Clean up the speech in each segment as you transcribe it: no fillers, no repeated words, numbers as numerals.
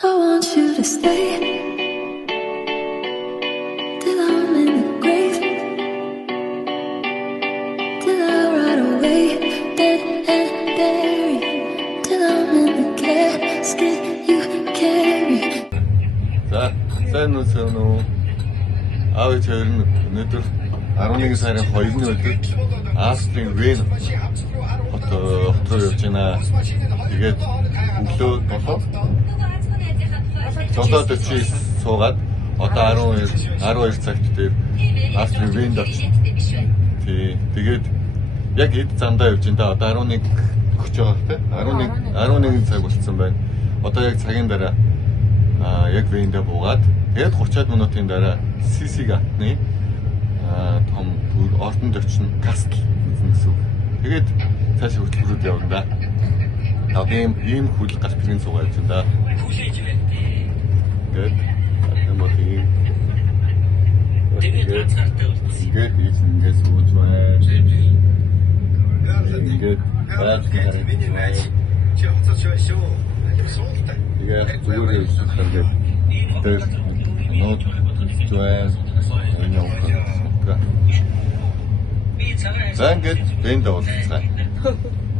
I want you to stay till I'm in the grave, till I ride away, dead and buried, till I'm in the casket you carry. За, сайн уу. Аав ээж хоёр нь өнөөдөр 11 сарын 2-ны өдөр Австрийн Вен хот руу явж байна. Тэгээд өглөө 7:49 суугаад одоо 12 цагт дээр Австрийн Венд очив. Тэгээд яг эд замдаа явж байна. Одоо 11 өгч байгаа те. 11 цаг болцсон байна. Одоо яг цагийн дараа яг Вендэ буугаад тэгээд 30-аад минутын дараа Сисиг атны том ордонд очно Кастл гэсэн. Тэгээд цаашаа хөтөлбөрүүд явна да. ийм хөл галт гэрийн суугаа явж байна да. Тэгээд юм ингээд ингэж сууж байна. Ингээд бааж гараад чи хоцож байна шүү. Тэгээд зүгээр явсан хэрэг. Тэр нот туэн за ингээд бэнд уулзцаа.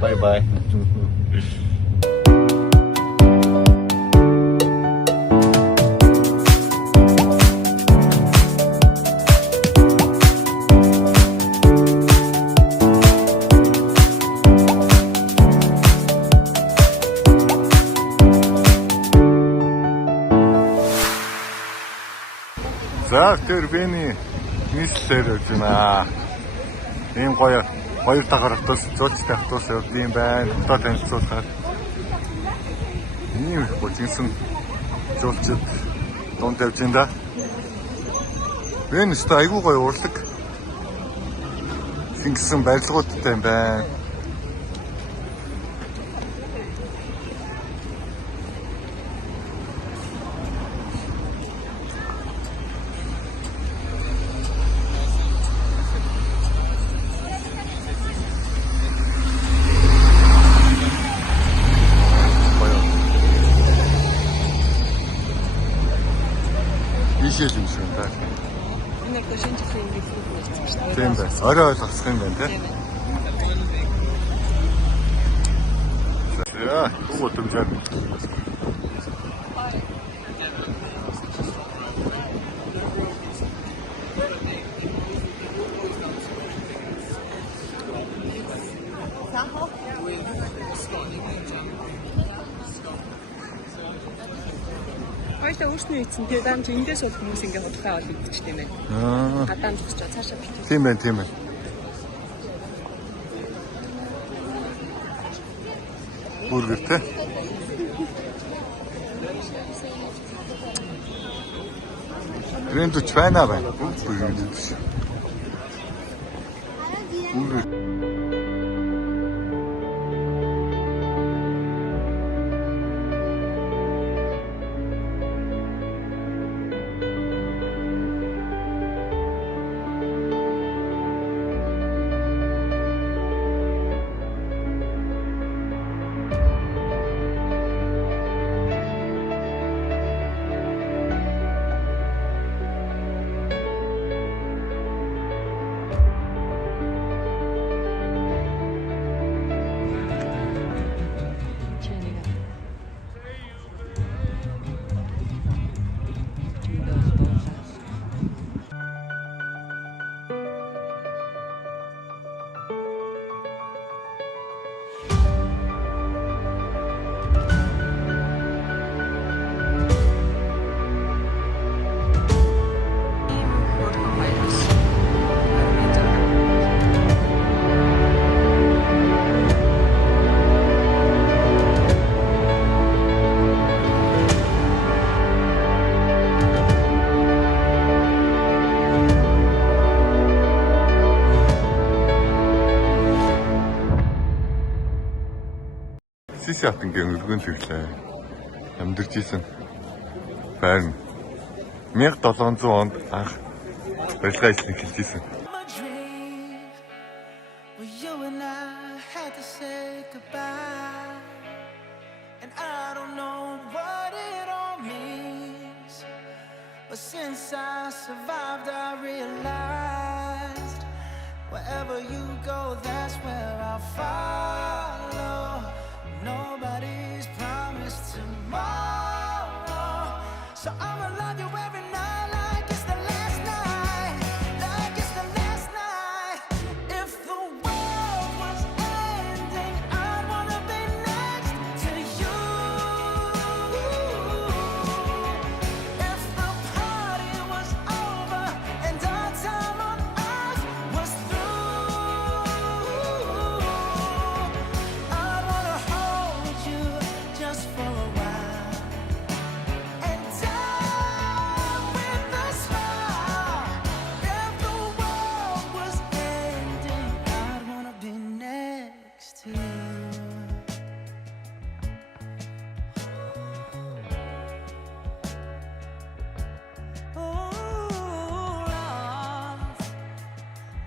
Bye bye. За тэр Вений нийслэлээр явж байна. Ийм гоё хоёр дахь автобус, зурчтай автобус явж юм байна. Одоо танилцуулахаар ийм их гүнсэн зурчид дунд явж байна да. Вен өстө айгүй гоё урлаг. Шингэсэн барилгуудтай юм байна. Ишэл юм шиг байна. Энэ одоо шинэ жилийн ингээд хэлсэн шүү дээ. Тийм байна. Орой ойлгох юм байна тийм. За, гутамжаа. Хоёулаа өөрснөө ийцэн тэгээд даамж эндээс бол хүмүүс ингээ худалдаа аваад идчихтэй юм байна. Гадаа нь зогсож цаашаа битүү. Тийм байна. Бургер те. Грэнд Чайна байна. Бургер. Сиси хат ингээм өргөн тэрлээ. Амьдарч исэн байр нь 1700 онд анх барилга ажил эхэлж исэн. And I don't know what it all since I survived, I realized wherever you go, that's where I'll follow. Nobody's promised tomorrow, so I'ma love you every night like it's the last night, like it's the last night. If the world was ending, I'd wanna be next to you. If the party was over and our time on earth was through, I'd wanna hold you just for a while and die with a smile. If the world was ending, I'd wanna be next to you.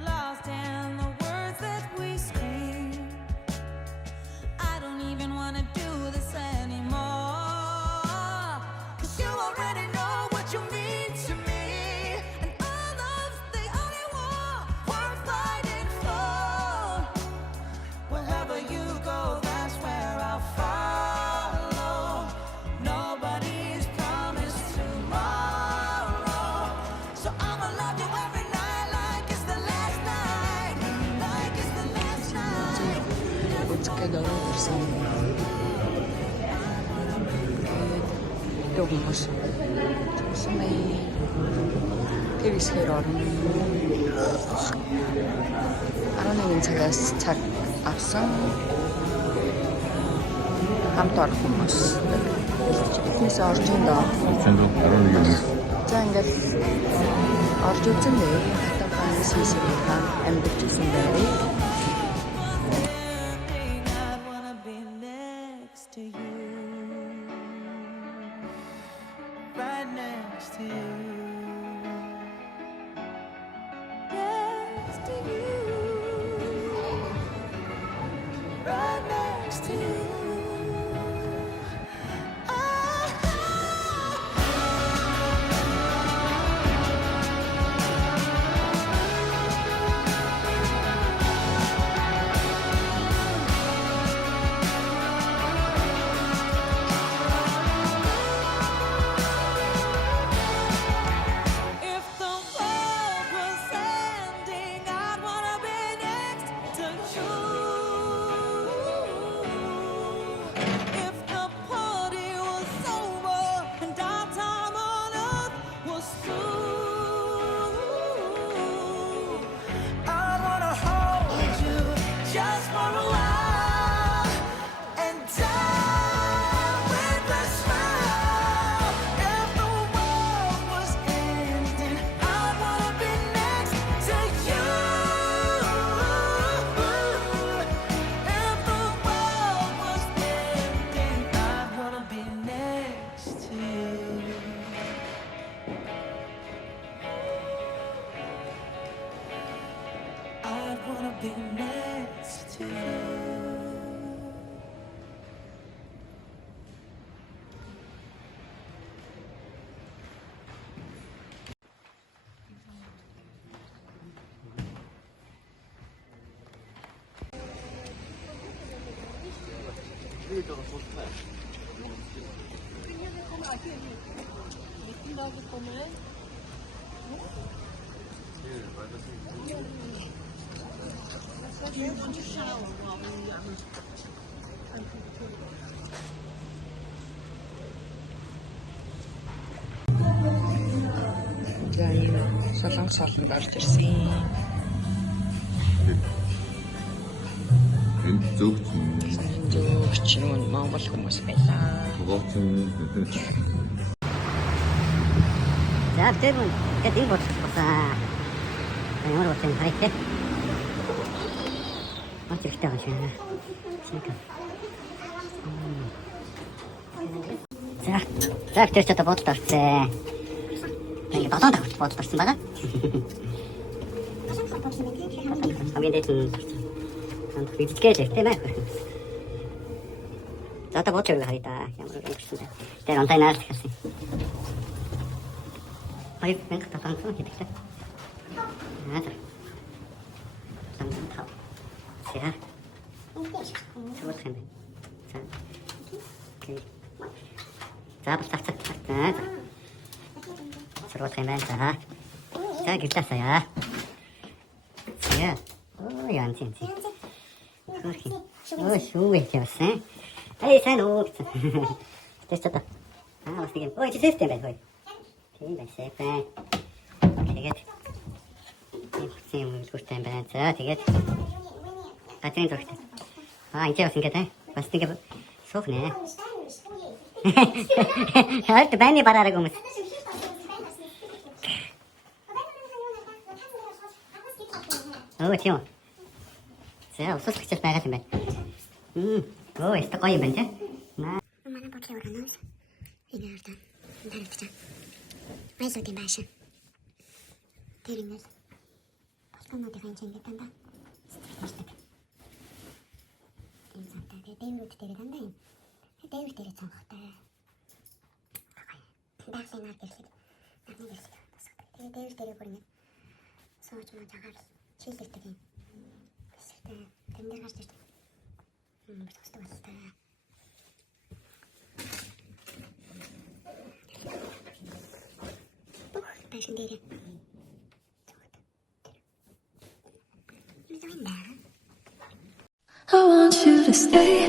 Lost in the words that we scream. I don't even wanna do this anymore, 'cause you already know what you mean to me, and all love's the only war worth fighting for. Wherever you go, that's where I'll follow. Nobody's promised tomorrow, so I'ma love you every night like it's the last night, like it's the last night. Үзэхэд орон ирсэн. Дөрөв хүмүүс. Сумай. Тэвисхэр орон. 11 цагаас цаг авсан. Хамт орох хүмүүс. Биднээс орж ин доо. Зөндөө 11 юм. За ингээд орж үзэн дээ. Хатан сисэрийн амьдч гэсэн байрыг. I'd wanna be next to you. Right next to you. Next to you. Right next to you. If the world was ending, I'd wanna be next to you. If the party was over and our time on earth was through, I wanna hold you just for a while and die with a smile. If the world was ending, I'd wanna be next to you. If the world was ending, I'd wanna be next to you. I'd wanna be next to you. За энэ солонгос олонд орж ирсэн. Энд зөвч Зөвч нь Монгол хүмүүс байлаа. тогооцсон. За тэр нь гэдэг болсон. Ямар болсон хайхээ. Очигтэй байна шээ. За тэр ч одоо бодолд орсон. Тэгээ батан тавьж бодолд орсон байгаа. Хамгийн дэд нь анд бидгээ тийм ээ. За одоо бодож байгаа хараа. Ямар юм гэсэн. Тэр онлайн наас гэсэн. 2,700 хэдэгтэй. За. Самдан тав. За. Сургуулах юм байна. За. Окей. За бас цац. За. Сургуулах юм байна. За. За гэрлээсаа. За. Оо яан тийм. Хөрхи. Оо шүүгээ явсан. Эй сайн уу. Тэстэ та. Бас тийм. Ой чи систем байна. Тийм байна. Систем. Тэгээд. Тийм үлгүүртэй байна. За тэгээд. Гатын дуртай. Энд бас ингэдэ. Бас ингэ суух нэ. Хальт баны бараараг хүмүүс. Оо тийм. За усус гэж байгаа юм байна. Оо яста гоё юм байна те. Манай бодлоо орно. Энэ ордон. Дарагдчих. Майсуудын байшин. Тэрнээс балконуудын хэмжээнд дандаа. Энэ цантаа дэмүүд дээр дандаа юм. Дэмүүд дээр цанхтай. Дахин нар гэрлээ. Дахин гэрлээ. Тэгээ дэмүүд дээр бүр ингэ сууж муу жагаар чийлэрдэг юм. Тэсэлтэй тэмдэг гарч ирдэг. Бэлтгэдэг болтой. Байшин дээр. I want you to stay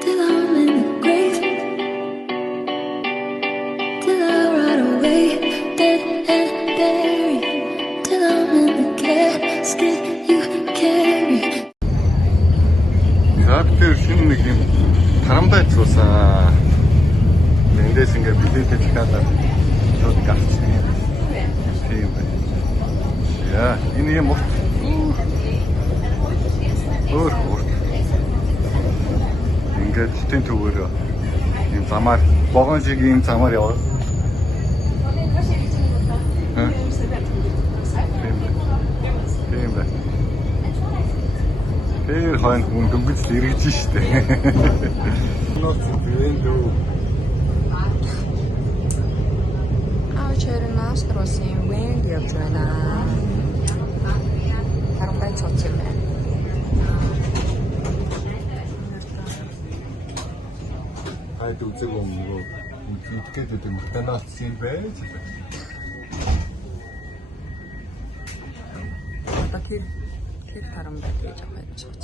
till I'm in the grave, till I ride away, dead and buried, till I'm in the casket you carry. За тэгэхээр шинэ нэг юм тарамтай цуусан. Эндээс ингээ билетэд хадаад шууд гарчихсан юм. Тийм байна. Яа, энэ юм уу? Өөр. Ингээд тэн төвөр юм замаар богон шиг юм замаар яваа. Тийм байна. Тэр хойно хүн дөнгөж эргэж штэ. Нууц бивэн дөө. Чернаш тросын вэнд явж байна. Тарамтай цоц юм байна. Хайд үзэг юм уу? Итгэхэд гэдэг танаас юм байж. Тэр тарамтай гэж байгаа юм цоц.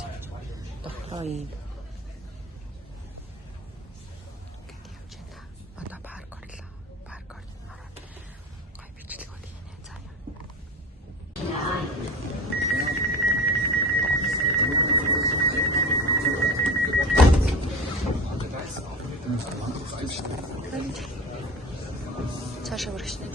Доктор ийм гэдэг явж байна. Одоо парк орлоо. Парк орно. Гай бичлэг бол хийнэ заяа. Цаашаа өргөшнө.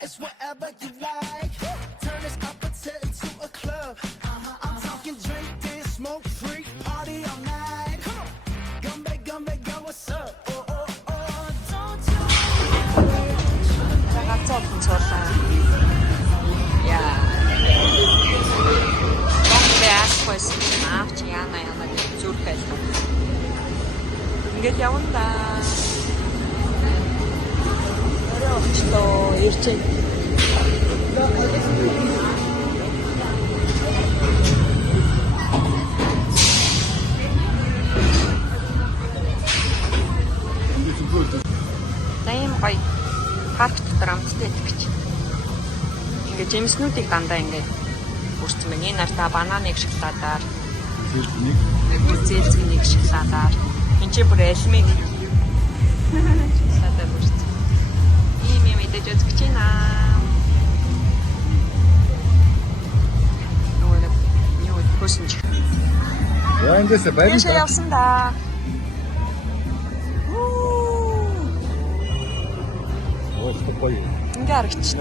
it's whatever you like. Turn this opposite into a club. I'm talking drink, dance, smoke, freak, party all night. Gumbe, go, what's up? Don't you ганцхан олон цуулаа. Яа. Гомбе аахгүй авч яана зүрхэл. Ингээд явна да. Оройчлоо ирчээ. Тэм гой парк дотор амттай гэж. Ингээд жимснүүдийг дандаа ингээд үрцэн байна. Энэ нартаа бананыг шоколадаар, зээлзгийг шоколадаар, энэ ч бүр элмиг шоколадаар үрцэн. Ийм юм идэж үзэж байна. Юу хөсөн ч. Яа ингээс байр. Яшаа явсан да. Гоё. Ингээ харагч.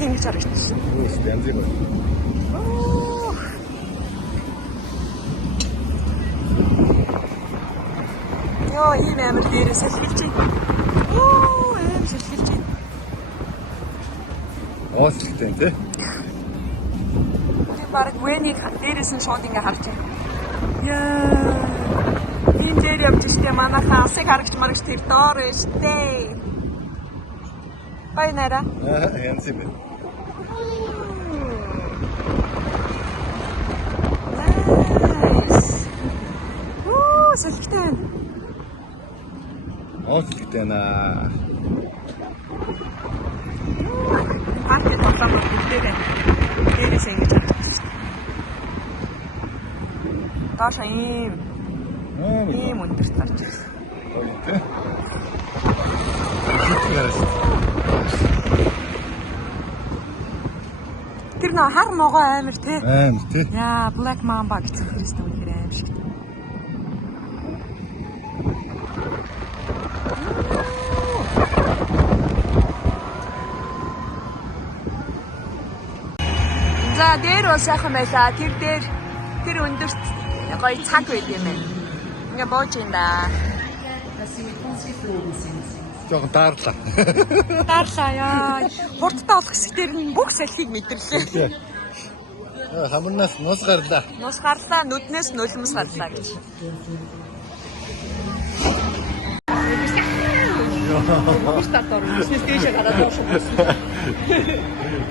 Ингэж харагч. Үс бензин гоё. Йоо, ийм амар дээрээс сэлгэлж байна. Аим сэлгэлж байна. Оостой тий. Бараг вэнийг дээрээс нь шууд ингээ харж байна. Яа. Ийм дээр явж штэ манайхаа асыг харагч марагч тэр доор штэ. Бай нара. Янзим. Nice. Сэлгэлтэй. Оостой наа. Паркет тоглоом бүгдээрээ дээрээс ингэж харагдаж. Доош ийм өндөрт гарч ирсэн. Гоё тий. Тэр нөө хар могоо амар тий. Амар тий. Яа, Black Mamba гэсэн Христос үнэхээр аим шиг. За дээр бол сайхан байлаа. Тэр дээр тэр өндөрт гоё цаг байд юм байна. Ингээ бууж ин да. Жог daарлаа. Таарлаа яа. Хурдтай болох хэсгээр нь бүх салхийг мэдэрлээ. Хамарнаас нус гарлаа. Нус гарлаа, нүднээс нулимс гарлаа гэж.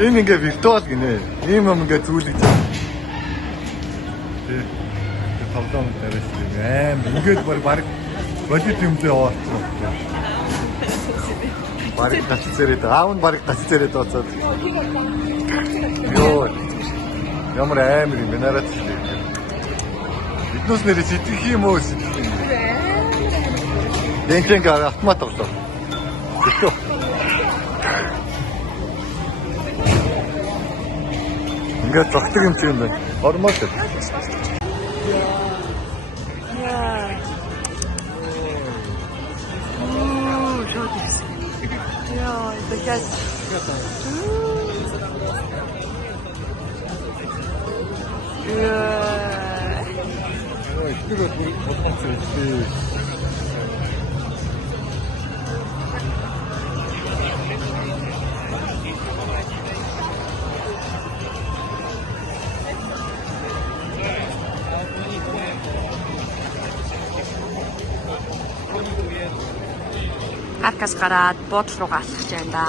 Энэ ингээ виртуал гинэ. Ийм юм ингээ зүйлж байна. Тэ. Тавдан дээрээс аим ингээд баг бодит юмдээ яваачсан. Баг таццэрээд аав нь баг таццэрээд оцоод. Йоо. Ямар аимэр юм бэ нараад шүү дээ. Биднээс нэр сэтгэх юм уу сэтгэх юм. Дэнтэнг автомат тоглоо. Тэхүү. Ингээд зогтөг юм чи юм байна. Ормоо шүү. Яа, это Ой, тэгвэл бодгоц үү. Аркас гараад буудлын руу галах гэж байна да.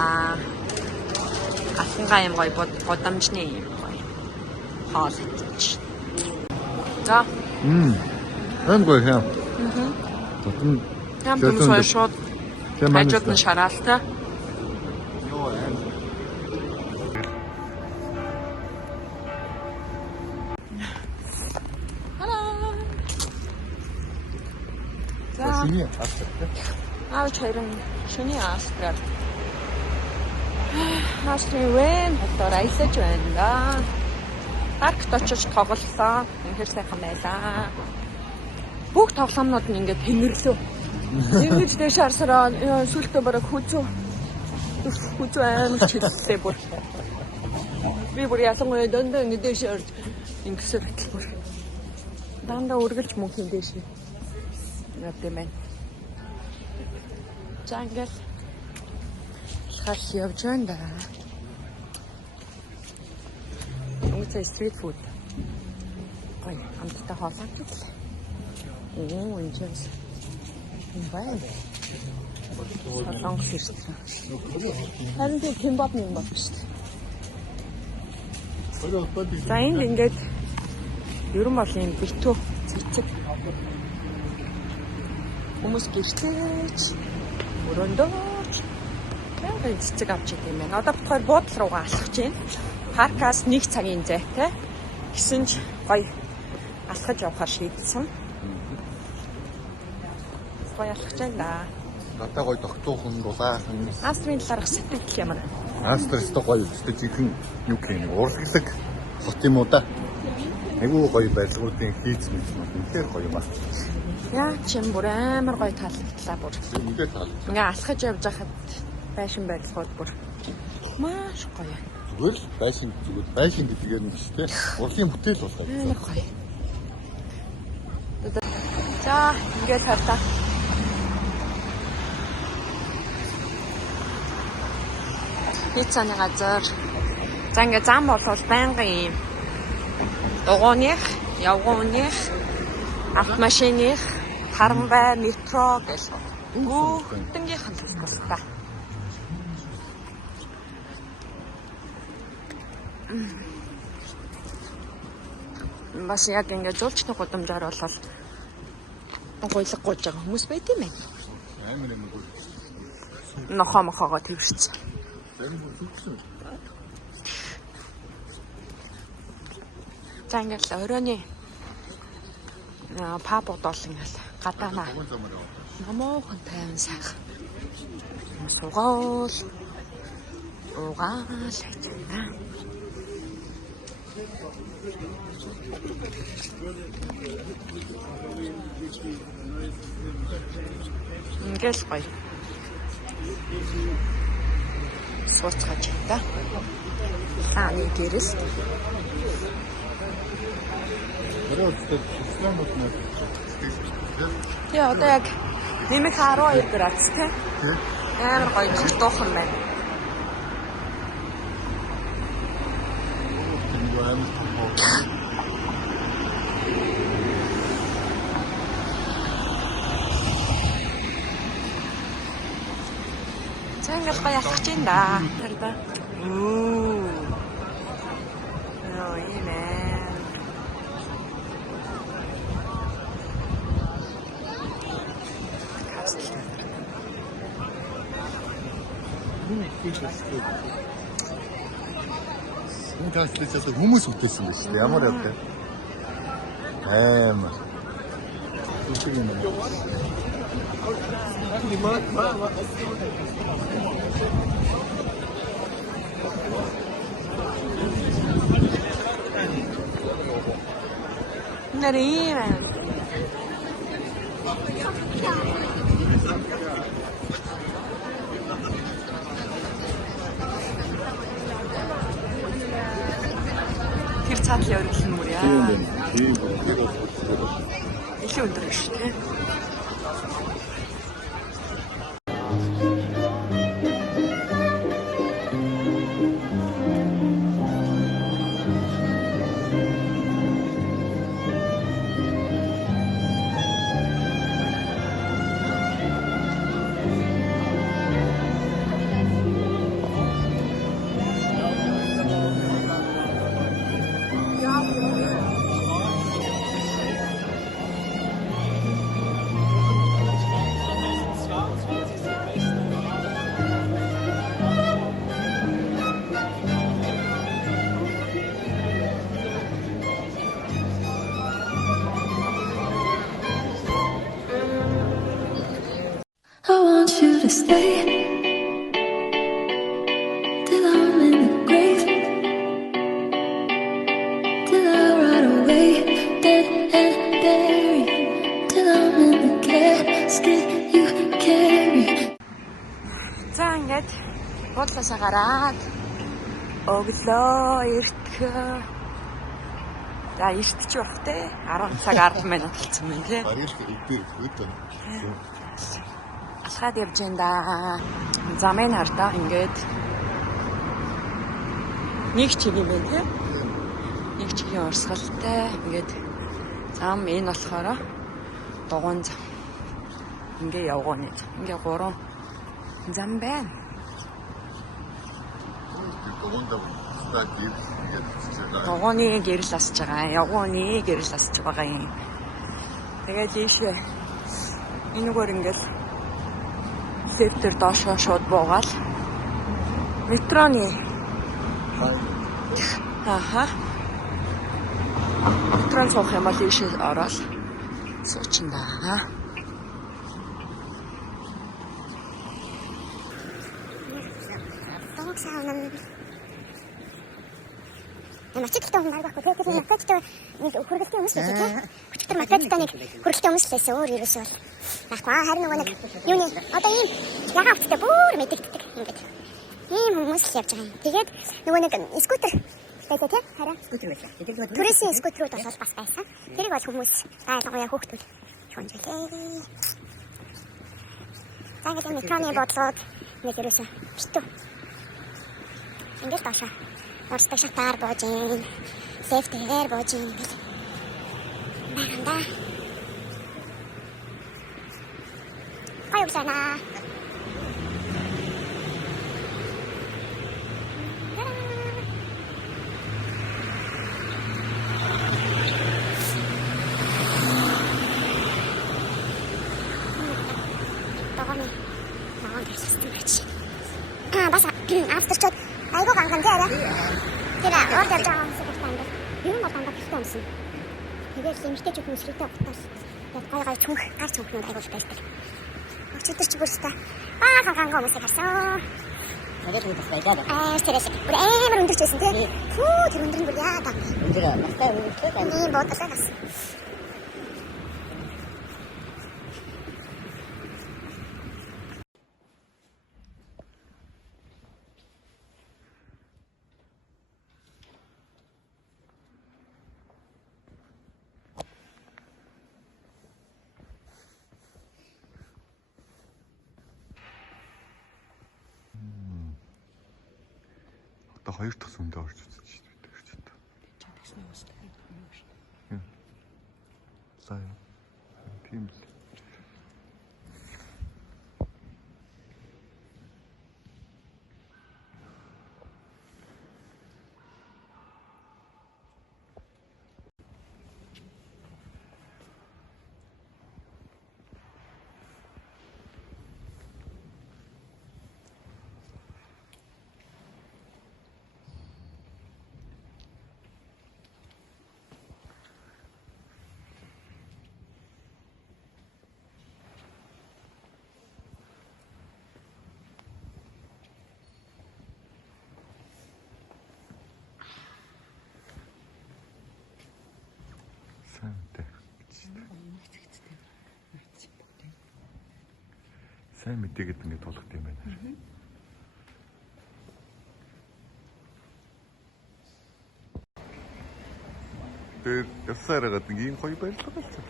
Галхангаа юм гоё бодамжны юм гоё. Хоол идэж. За. Эн гоё хэм. Тотон. Ям түмсой шууд. Хажууд нь шараалтай. Йоо эн. За. Шиний астай. Аавч харин шүний астрал. Астрал вэн хотоор аялаж байна да. Паркт очиж тоглолоо. Үнэхээр сайхан байлаа. Бүх тоглоомнууд нь ингээд тэмэрлүү. Ингэж дэш харсараа сүлтөө бараг хүзүү амар чөлөө бүр. Би бүр ялангуяа дандаа ингэ дэш харж ингэсээр хэтэл бүр. Дандаа үргэлж мөнхийн дэш. Яа тийм ээ. Жангал хаш явж байна да. Өнгөцөө стрит фуд. Гой хамтдаа хоолойч л. Интересно. Бай. Солонгос ирсэн. Харин тийм кимбап юм байна шүү дээ. За энд ингээд ерөн бол юм битүү цэцэг хүмүүс гэртээч өрөөндөөч яг цэцэг авч идэв юм байна. Одоо бодохоор буудлын руугаа алхаж байна. Паркаас 1 цагийн зайтай. Гэсэн ч гоё алхаж явахаар шийдсэн. Гоё алхаж байна да. Надаа гоё тогтуухан дулаахан. Астрын талаарх сэтгэл ямар? Астрын гоё өстэй жинхэнэ юу гэх урлаглаг хот юм уу да. Айгуу гоё байдлуудын хийц мэт юм. Үнэхээр гоё юм аа. Яа чим бүр амар гоё таалагдлаа бүр. Үнэхээр таалагдсан. Ингээ алхаж явж байхад байшин байдлууд бүр маш гоё. Зүгээр л байшин гэдгээр нь шүү дээ. Урлагийн бүтээл болгоо. Амар гоё. За ингээд харлаа. Пиццаны газар. За ингээ зам болвол байнгын юм. Дугууных, явгууных, автомашиных, харанбай, метро гэх бүгднгийнх нь тусдаа. Бас яг ингээ зурчны гудамжаар болол гойлог гуйж байгаа хүмүүс байт юм байна. Амар юм уу? Нохоо мохоогоо твэрсэн. За ингээл оройны паб бодол ингээл гадаанаа намуухан тайван сайхан сугаал угаал гэж байна. Ингээл гоё сууцгаж байна. Хааны гэрэл. Яа, одоо яг нэмэх 12 градус тийм. Амар гоё тогтоохон байна. Тэнгэр гоё алхаж байна да. Хараа. Оо, имээ. Энэ каслээс хүмүүс үтээсэн байна шүү дээ. Ямар явдаг. Амар. Үгүй юм. Нарийн. Тэр цаатлын өргөл юм уу яа? Тийм. Их өндөр шүү дээ. I want you to stay till I'm in the grave, till гараад өглөө эртхөө. За эртч байх те 10 цаг 10 минут болсон байна те. Барилх эдгээр хөдөө. Алхаад явж байна да. Замын хардаа ингээд нэг чиг юм байна те. Нэг чигийн урсгалтай ингээд зам энэ болохоор дугуун зам. Ингээ явгооны. Ингээ 3 зам байна. Дугууны гэрэл асж байгаа. Явгооны гэрэл асж байгаа юм. Тэгээд ийшээ энэгээр ингээл лифтээр доошоо шууд буугаал. Метроны метрон суух юм бол ийшээ ороод суучна. Мачигтай хүн аргагүй тэгэхээр мачигтай нэг хүргэлтийн хүмүүс гэж тийм. Хүчтэй мачигтай нэг хүргэлтийн хүмүүс лээсэн өөр ерөөсөө бол. Яахгүй харин нөгөө нэг юуны одоо ийм ягаавчтай бүр мэдэгддэг ингээд. Ийм хүмүүс л явж байгаа юм. Тэгээд нөгөө нэг скутер байдаг тийм хараа скутер байлаа. Түрээсийн скутерүүд бол бас байсан. Тэрийг бол хүмүүс гайхалгаа хөөхтөл шонжлээ. Тэгээд метроны бодлоод нэг ерөөсөө битүү. Ингээд таашаа. Орстой шатаар бууж ийн. Сефтээр бууж ийн гэх. Банда. Аюулсана. Баса авторчод айгуу ганган тий арай. Тэр орд явж байгаа хүмүүс байна. Юу юм бодсон бэ гэсэн юм. Тэгээд эмэгтэй ч хүмүүс хэрэгтэй утаас яг гой чүнх гар чүнхнүүд айгуу байдаг. Өчигдөр ч бүрстэ ганган хүмүүс харсан. Тэгээд юу бас байдаг. Тэрээс бүр амар өндөрчсэн тий. Фүү тэр өндөр нь бүр яа та. Өндөр настай өндөртэй байна. Ийм бодлоо бас. Одоо 2 дахь сүмдээ орж үзэж шүү дээ тэр чинь. Тэгсэн юм шүү дээ. За яа. Тийм л. Сайн мэдээгээд ингэ тулахд юм байна. Тэр ясаараад нэг юм гоё байлгаа л цаа.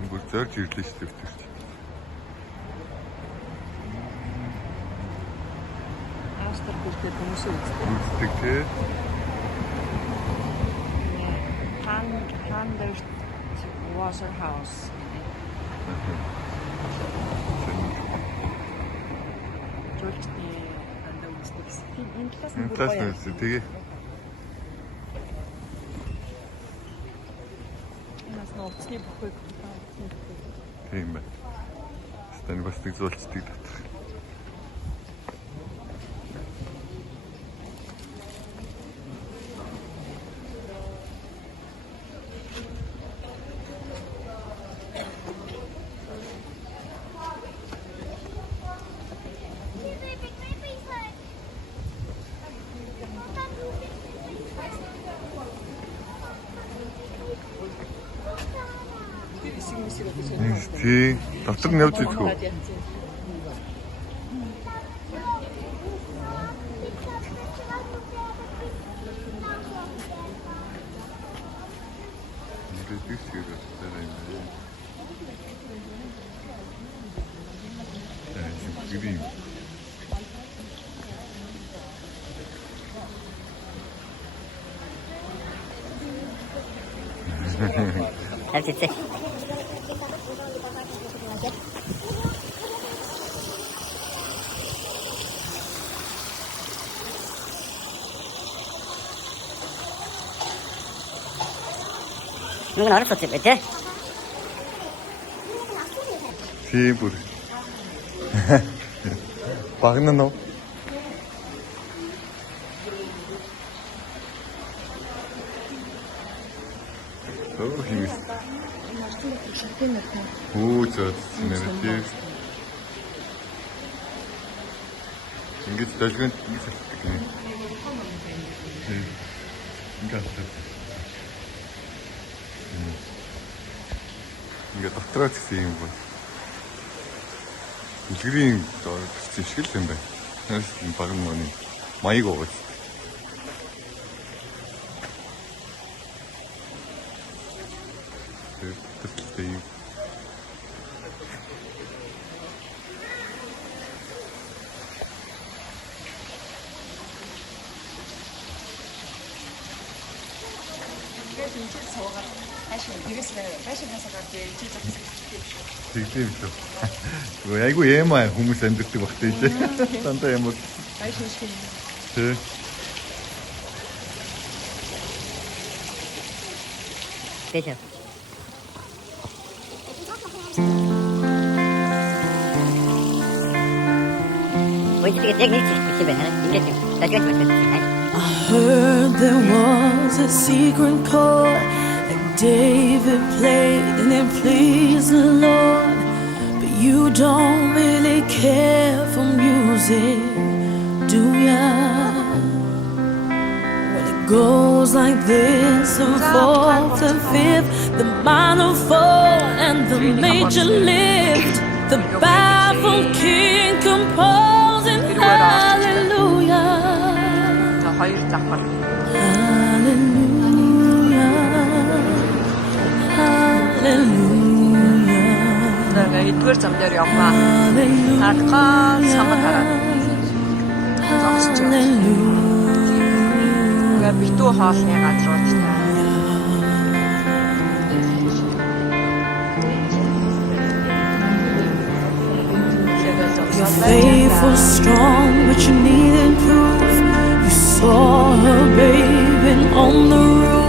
Нэг зорж ирлээ шүү дээ тэр чинь. Австар бүртээ хүмүүс үздэг. Үздэг тий. Handers Wasser House. Жуулчны андаа үздэг. Энэ талаас нь бүр гоё. Тэгээ. Нас нууцны бүхэг. Тийм байна. Стань бас нэг зуулцдаг дотор. Тий, дотор нь явж идэх үү? байдаг шиг байна юм байна. Гэрийн. Харж үзье. Нэг орос үгүй дээ. Тийм бүр. Багна нөө. Оо хийс. Оо зөө нэртэй. Ингэж долгионд ингэж хэлдэг юм. Ингээд. Ингээд дотроо гэсэн юм бол. Үлгэрийн бичсэн шиг л юм байна. Тэрс баг нь маяг уу. Тэстэй. Тэгдэв шүү. Гэхдээ айгүй ямаа хүмүүс амьддаг багтай тий. Дандаа ямар Айшин шиг. тий. Тэжээ. Ой, тэгээд яг нэг зүйл байна. Ингээд дахиад байна. I heard there was a secret chord that David played and it pleased the Lord. But you don't really care for music, do ya? Well, it goes like this: the fourth and fifth, the minor fall and the major lift. The baffled king composing hallelujah. Хоёр завхар. Hallelujah, hallelujah, Тэгээ эдгээр зам дээр явгаа. hallelujah, Наадгаа самар хараад. Зогсож байна. Тэгээ битүү хоолны газрууд та. Your faith was strong, but you needed proof. You saw her bathing on the roof.